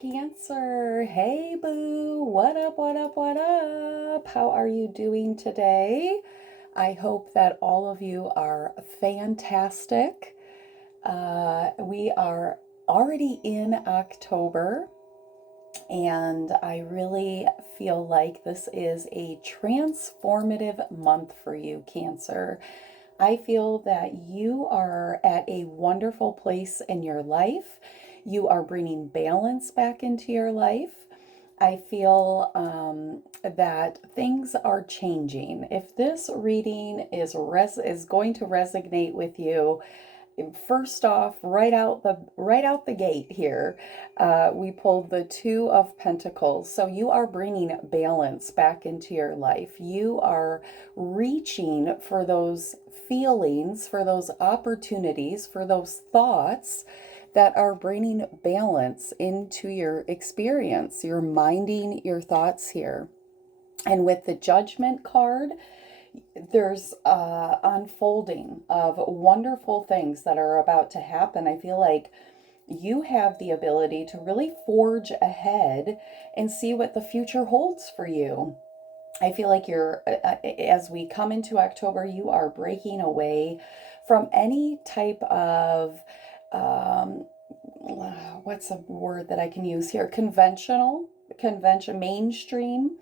Cancer, hey boo, what up, what up, what up? How are you doing today? I hope that all of you are fantastic. We are already in October, and I really feel like this is a transformative month for you, Cancer. I feel that you are at a wonderful place in your life. You are bringing balance back into your life. I feel that things are changing. If this reading is going to resonate with you, first off, right out the gate here, we pulled the Two of Pentacles. So you are bringing balance back into your life. You are reaching for those feelings, for those opportunities, for those thoughts that are bringing balance into your experience. You're minding your thoughts here. And with the Judgment card, there's unfolding of wonderful things that are about to happen. I feel like you have the ability to really forge ahead and see what the future holds for you. I feel like as we come into October, you are breaking away from any type of, um, what's a word that I can use here? Mainstream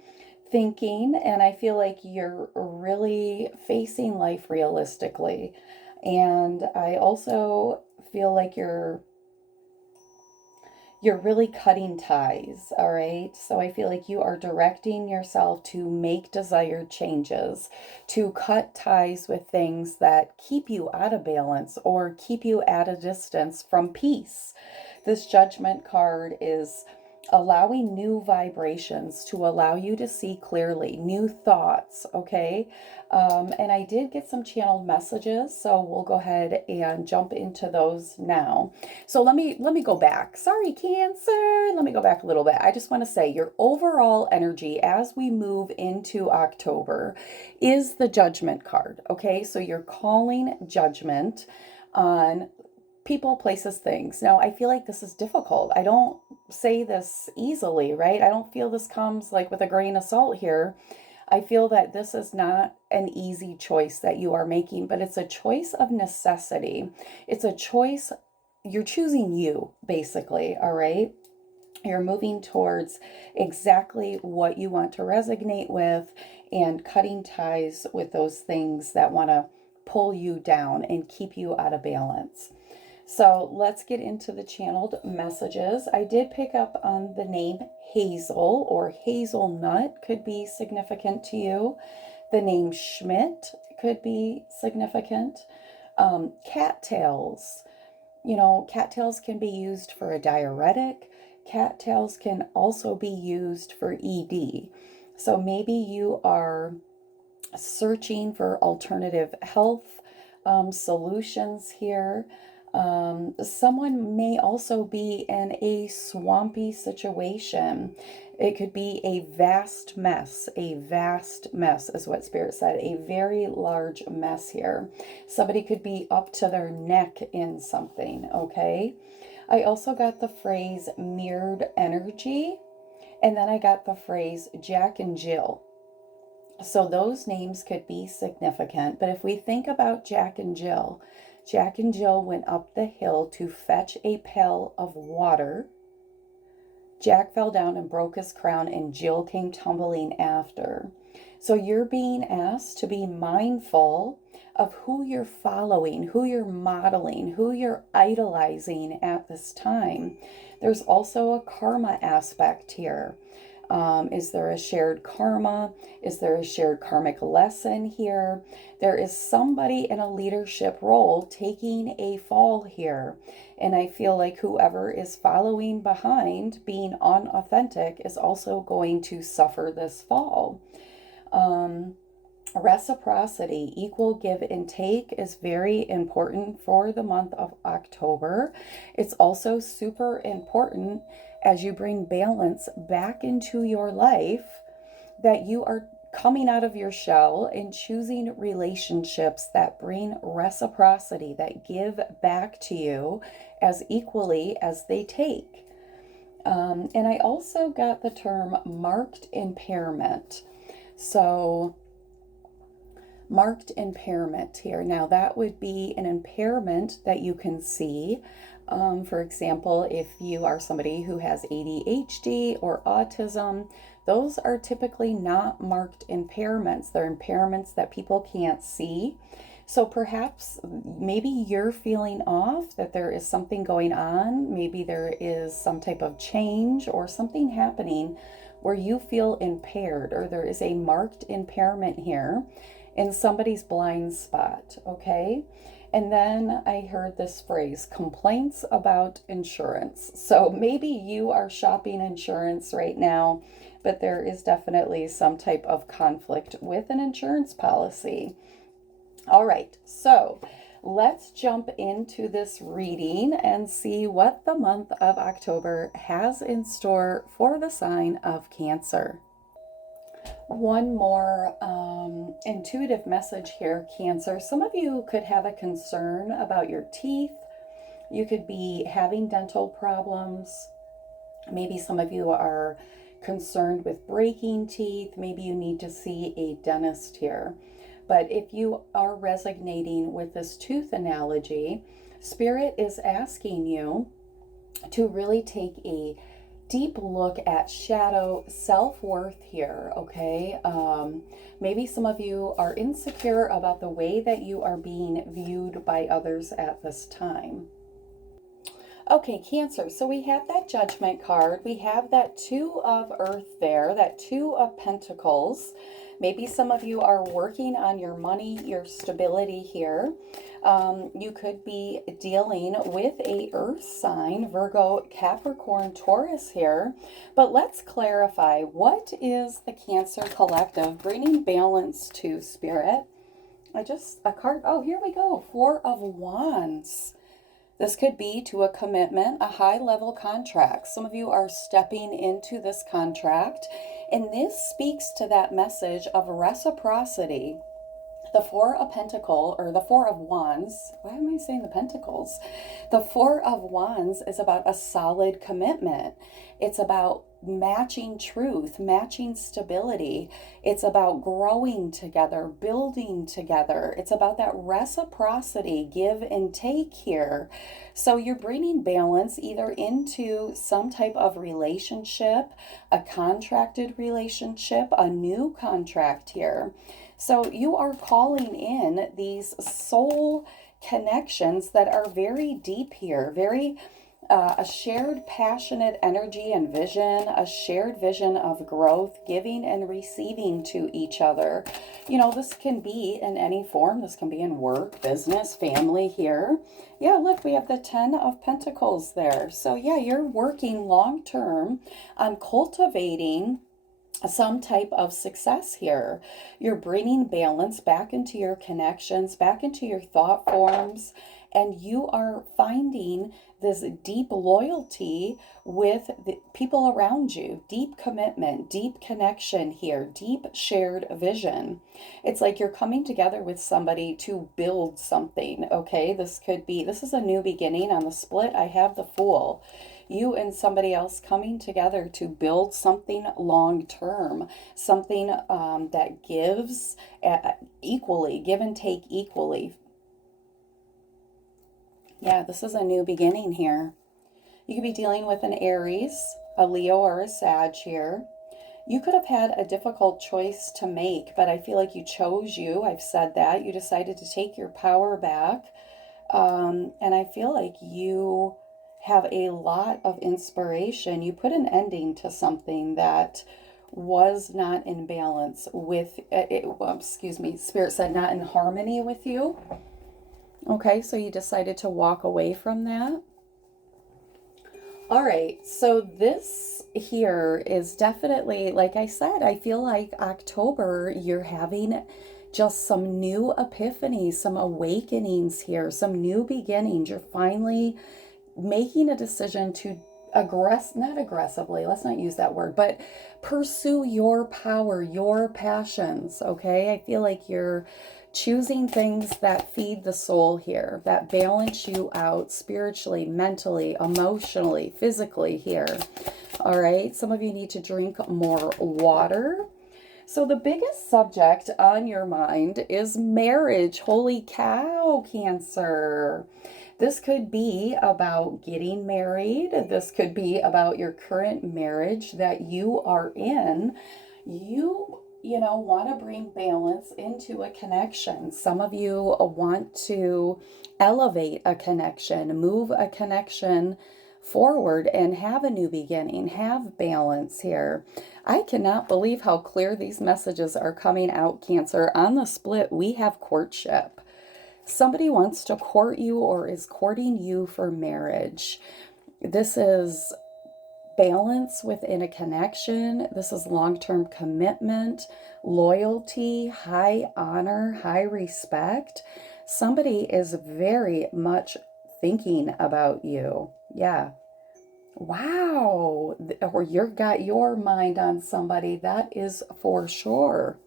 thinking. And I feel like you're really facing life realistically. And I also feel like you're really cutting ties, all right? So I feel like you are directing yourself to make desired changes, to cut ties with things that keep you out of balance or keep you at a distance from peace. This Judgment card is allowing new vibrations to allow you to see clearly, new thoughts, okay? And I did get some channeled messages, so we'll go ahead and jump into those now. So let me go back. Sorry, Cancer. Let me go back a little bit. I just want to say your overall energy as we move into October is the Judgment card, okay? So you're calling judgment on people, places, things. Now, I feel like this is difficult. I don't say this easily, right? I don't feel this comes like with a grain of salt here. I feel that this is not an easy choice that you are making, but it's a choice of necessity. It's a choice, you're choosing you, basically, all right? You're moving towards exactly what you want to resonate with and cutting ties with those things that want to pull you down and keep you out of balance. So let's get into the channeled messages. I did pick up on the name Hazel or hazelnut could be significant to you. The name Schmidt could be significant. Cattails, cattails can be used for a diuretic. Cattails can also be used for ED. So maybe you are searching for alternative health solutions here. Someone may also be in a swampy situation. It could be a vast mess. A vast mess is what Spirit said. A very large mess here. Somebody could be up to their neck in something, okay? I also got the phrase mirrored energy, and then I got the phrase Jack and Jill. So those names could be significant. But if we think about Jack and Jill went up the hill to fetch a pail of water. Jack fell down and broke his crown, and Jill came tumbling after. So you're being asked to be mindful of who you're following, who you're modeling, who you're idolizing at this time. There's also a karma aspect here. Is there a shared karma? Is there a shared karmic lesson here? There is somebody in a leadership role taking a fall here. And I feel like whoever is following behind, being unauthentic, is also going to suffer this fall. Reciprocity, equal give and take, is very important for the month of October. It's also super important as you bring balance back into your life that you are coming out of your shell and choosing relationships that bring reciprocity, that give back to you as equally as they take. And I also got the term marked impairment. So marked impairment here. Now, that would be an impairment that you can see. For example, if you are somebody who has ADHD or autism, those are typically not marked impairments. They're impairments that people can't see. So perhaps maybe you're feeling off, that there is something going on. Maybe there is some type of change or something happening where you feel impaired, or there is a marked impairment here in somebody's blind spot, okay? And then I heard this phrase, complaints about insurance. So maybe you are shopping insurance right now, but there is definitely some type of conflict with an insurance policy. All right, so let's jump into this reading and see what the month of October has in store for the sign of Cancer. One more intuitive message here, Cancer. Some of you could have a concern about your teeth. You could be having dental problems. Maybe some of you are concerned with breaking teeth. Maybe you need to see a dentist here. But if you are resonating with this tooth analogy, Spirit is asking you to really take a deep look at shadow self-worth here, okay? Maybe some of you are insecure about the way that you are being viewed by others at this time. Okay, Cancer, so we have that Judgment card. We have that Two of Earth there, that Two of Pentacles. Maybe some of you are working on your money, your stability here. You could be dealing with a earth sign, Virgo, Capricorn, Taurus here. But let's clarify, what is the Cancer collective bringing balance to, Spirit? A card, oh, here we go, Four of Wands. This could be to a commitment, a high-level contract. Some of you are stepping into this contract, and this speaks to that message of reciprocity. The Four of Pentacles, or the Four of Wands, why am I saying the Pentacles? The Four of Wands is about a solid commitment. It's about matching truth, matching stability. It's about growing together, building together. It's about that reciprocity, give and take here. So you're bringing balance either into some type of relationship, a contracted relationship, a new contract here. So you are calling in these soul connections that are very deep here, very a shared passionate energy and vision, a shared vision of growth, giving and receiving to each other. You know, this can be in any form. This can be in work, business, family here. Yeah, look, we have the Ten of Pentacles there. So yeah, you're working long term on cultivating some type of success here. You're bringing balance back into your connections, back into your thought forms, and you are finding this deep loyalty with the people around you, deep commitment, deep connection here, deep shared vision. It's like you're coming together with somebody to build something, okay? This is a new beginning. On the split, I have the Fool. You and somebody else coming together to build something long term, something that gives equally, give and take equally. Yeah, this is a new beginning here. You could be dealing with an Aries, a Leo, or a Sag here. You could have had a difficult choice to make, but I feel like you chose you. I've said that. You decided to take your power back. And I feel like you have a lot of inspiration. You put an ending to something that was not in balance with, Spirit said not in harmony with you. Okay, so you decided to walk away from that. All right, so this here is definitely, like I said, I feel like October, you're having just some new epiphanies, some awakenings here, some new beginnings. You're finally making a decision to not aggressively, let's not use that word, but pursue your power, your passions, okay? I feel like you're choosing things that feed the soul here, that balance you out spiritually, mentally, emotionally, physically here. All right, some of you need to drink more water. So the biggest subject on your mind is marriage. Holy cow, Cancer. This could be about getting married. This could be about your current marriage that you are in. You know, want to bring balance into a connection. Some of you want to elevate a connection, move a connection forward and have a new beginning, have balance here. I cannot believe how clear these messages are coming out, Cancer. On the split, we have courtship. Somebody wants to court you or is courting you for marriage. This is balance within a connection. This is long-term commitment, loyalty, high honor, high respect. Somebody is very much thinking about you. Yeah. Wow. Or you've got your mind on somebody, that is for sure.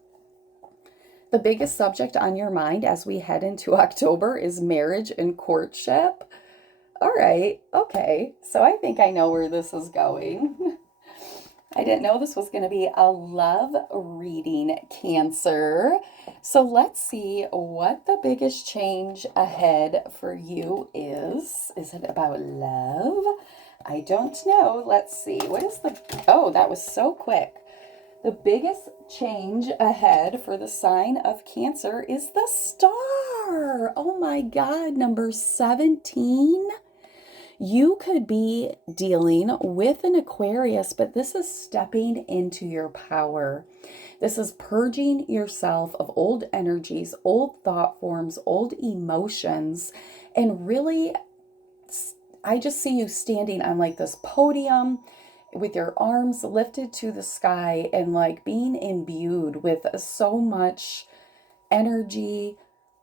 The biggest subject on your mind as we head into October is marriage and courtship. All right, okay. So I think I know where this is going. I didn't know this was going to be a love reading, Cancer. So let's see what the biggest change ahead for you is. Is it about love? I don't know. Let's see. What is the... Oh, that was so quick. The biggest change ahead for the sign of Cancer is the star. Oh my God, number 17. You could be dealing with an Aquarius, but this is stepping into your power. This is purging yourself of old energies, old thought forms, old emotions, and really, I just see you standing on like this podium with your arms lifted to the sky and like being imbued with so much energy,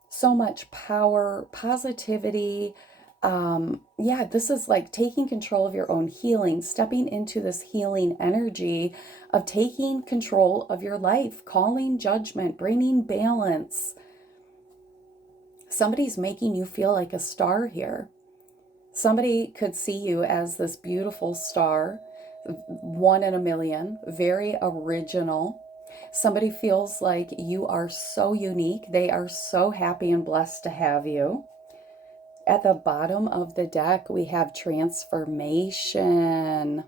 so much power, positivity. Yeah, this is like taking control of your own healing, stepping into this healing energy of taking control of your life, calling judgment, bringing balance. Somebody's making you feel like a star here. Somebody could see you as this beautiful star, one in a million, very original. Somebody feels like you are so unique. They are so happy and blessed to have you. At the bottom of the deck, we have transformation.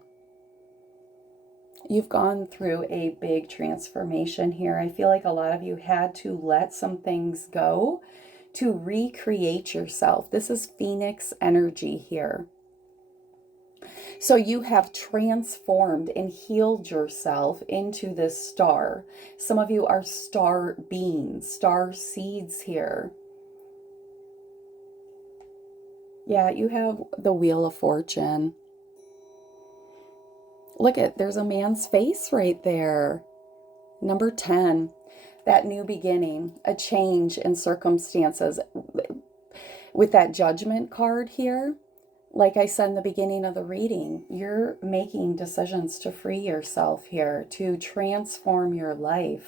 You've gone through a big transformation here. I feel like a lot of you had to let some things go to recreate yourself. This is Phoenix energy here. So you have transformed and healed yourself into this star. Some of you are star beings, star seeds here. Yeah, you have the Wheel of Fortune. Look at, there's a man's face right there. Number 10, that new beginning, a change in circumstances. With that Judgment card here, like I said in the beginning of the reading, you're making decisions to free yourself here, to transform your life.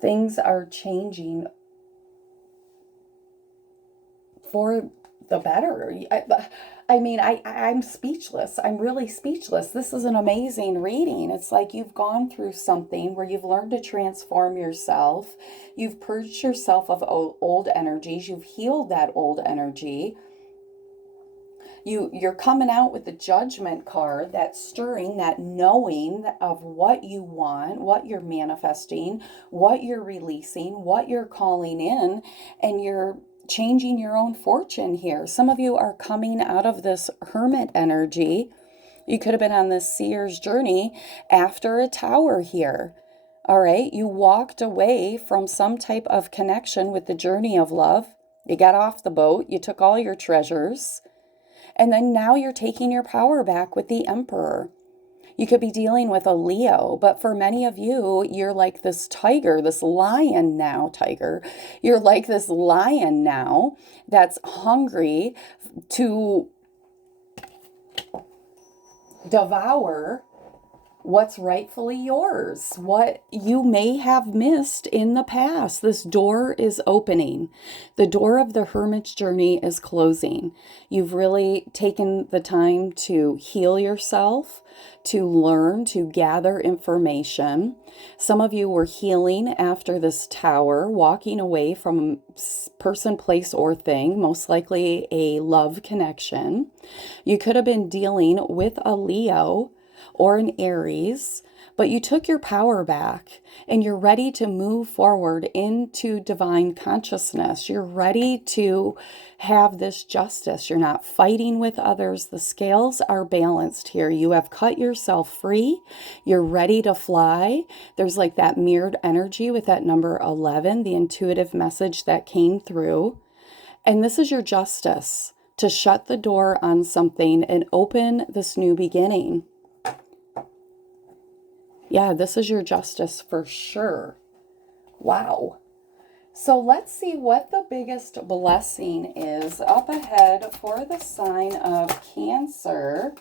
Things are changing for the better. I'm speechless. I'm really speechless. This is an amazing reading. It's like you've gone through something where you've learned to transform yourself. You've purged yourself of old energies. You've healed that old energy. You're coming out with the Judgment card, that stirring, that knowing of what you want, what you're manifesting, what you're releasing, what you're calling in, and you're changing your own fortune here. Some of you are coming out of this Hermit energy. You could have been on this seer's journey after a Tower here. All right, you walked away from some type of connection with the journey of love. You got off the boat, you took all your treasures, and then now you're taking your power back with the Emperor. You could be dealing with a Leo, but for many of you, you're like this tiger, this lion now, tiger. You're like this lion now that's hungry to devour what's rightfully yours, what you may have missed in the past. This door is opening. The door of the hermit's journey is closing. You've really taken the time to heal yourself, to learn, to gather information. Some of you were healing after this tower, walking away from a person, place, or thing, most likely a love connection. You could have been dealing with a Leo or an Aries, but you took your power back and you're ready to move forward into divine consciousness. You're ready to have this justice. You're not fighting with others. The scales are balanced here. You have cut yourself free. You're ready to fly. There's like that mirrored energy with that number 11, the intuitive message that came through. And this is your justice to shut the door on something and open this new beginning. Yeah, this is your justice for sure. Wow. So let's see what the biggest blessing is up ahead for the sign of Cancer.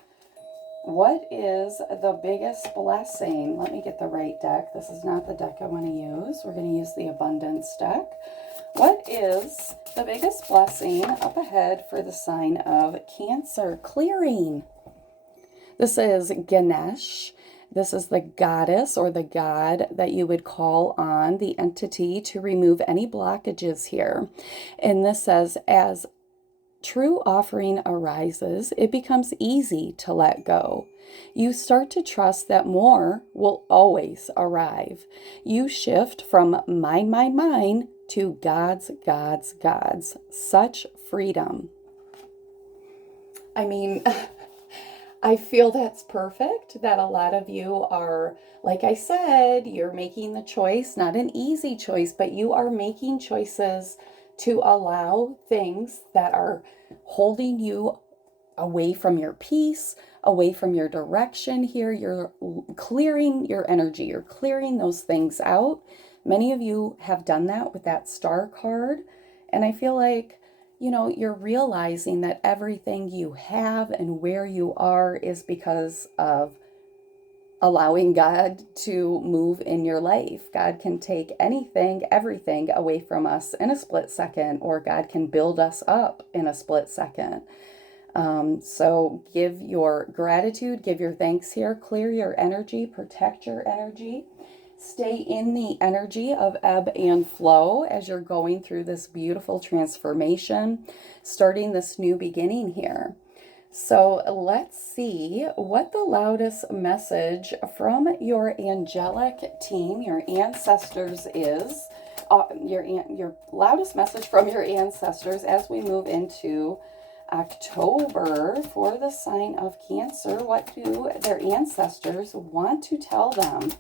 What is the biggest blessing? Let me get the right deck. This is not the deck I want to use. We're going to use the abundance deck. What is the biggest blessing up ahead for the sign of Cancer? Clearing. This is Ganesh. This is the goddess or the god that you would call on, the entity to remove any blockages here. And this says, as true offering arises, it becomes easy to let go. You start to trust that more will always arrive. You shift from mine to God's. Such freedom. I mean, I feel that's perfect, that a lot of you are, like I said, you're making the choice, not an easy choice, but you are making choices to allow things that are holding you away from your peace, away from your direction here. You're clearing your energy. You're clearing those things out. Many of you have done that with that star card. And I feel like, you know, you're realizing that everything you have and where you are is because of allowing God to move in your life. God can take anything, everything away from us in a split second, or God can build us up in a split second. So give your gratitude, give your thanks here, clear your energy, protect your energy. Stay in the energy of ebb and flow as you're going through this beautiful transformation, starting this new beginning here. So let's see what the loudest message from your angelic team, your ancestors is. Your loudest message from your ancestors as we move into October for the sign of Cancer. What do their ancestors want to tell them?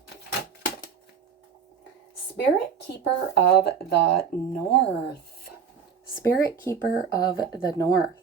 Spirit Keeper of the North. Spirit Keeper of the North.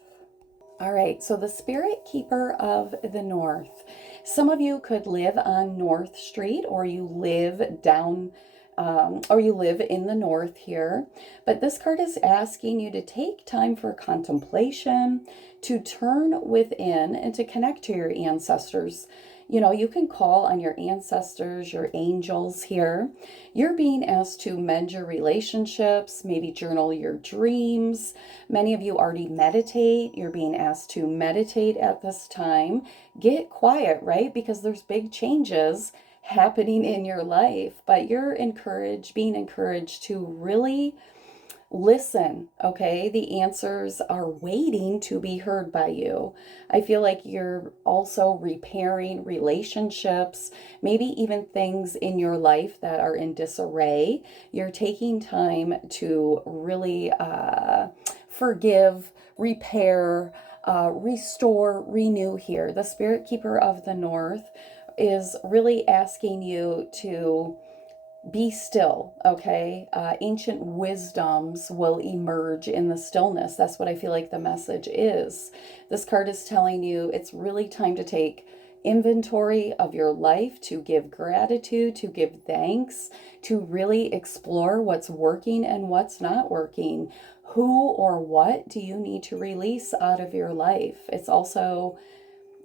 All right, so the Spirit Keeper of the North. Some of you could live on North Street, or you live down, or you live in the north here. But this card is asking you to take time for contemplation, to turn within, and to connect to your ancestors. You know, you can call on your ancestors, your angels here. You're being asked to mend your relationships, maybe journal your dreams. Many of you already meditate. You're being asked to meditate at this time. Get quiet, right? Because there's big changes happening in your life, but you're being encouraged to really listen, okay? The answers are waiting to be heard by you. I feel like you're also repairing relationships, maybe even things in your life that are in disarray. You're taking time to really forgive, repair, restore, renew here. The Spirit Keeper of the North is really asking you to be still, okay? Ancient wisdoms will emerge in the stillness. That's what I feel like the message is. This card is telling you it's really time to take inventory of your life, to give gratitude, to give thanks, to really explore what's working and what's not working. Who or what do you need to release out of your life? It's also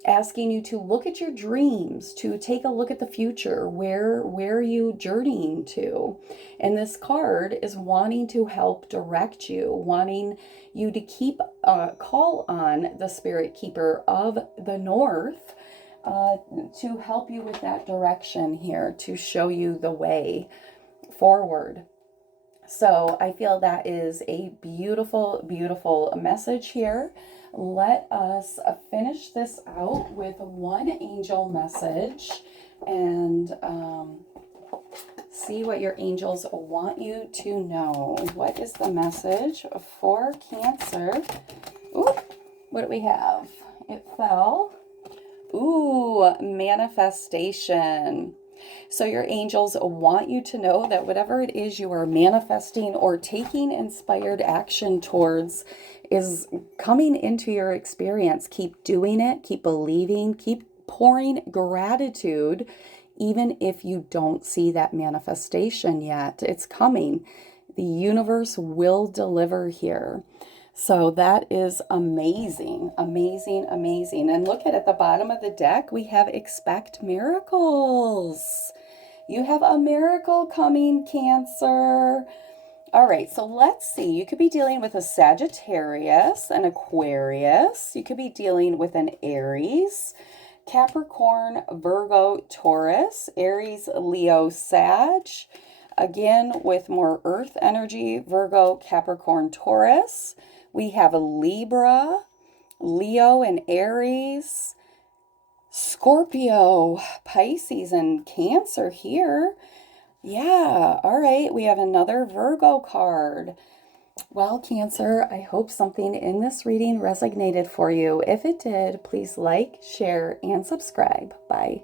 asking you to look at your dreams, to take a look at the future. Where are you journeying to? And this card is wanting to help direct you, wanting you to keep call on the spirit keeper of the north to help you with that direction here, to show you the way forward. So I feel that is a beautiful, beautiful message here. Let us finish this out with one angel message and see what your angels want you to know. What is the message for Cancer? Ooh, what do we have? It fell. Ooh, manifestation. So your angels want you to know that whatever it is you are manifesting or taking inspired action towards is coming into your experience. Keep doing it, keep believing, keep pouring gratitude, even if you don't see that manifestation yet. It's coming. The universe will deliver here. So that is amazing, amazing, amazing. And look at the bottom of the deck, we have expect miracles. You have a miracle coming, Cancer. All right, so let's see. You could be dealing with a Sagittarius, an Aquarius. You could be dealing with an Aries, Capricorn, Virgo, Taurus, Aries, Leo, Sag. Again, with more earth energy, Virgo, Capricorn, Taurus. We have a Libra, Leo, and Aries, Scorpio, Pisces, and Cancer here. Yeah, all right. We have another Virgo card. Well, Cancer, I hope something in this reading resonated for you. If it did, please like, share, and subscribe. Bye.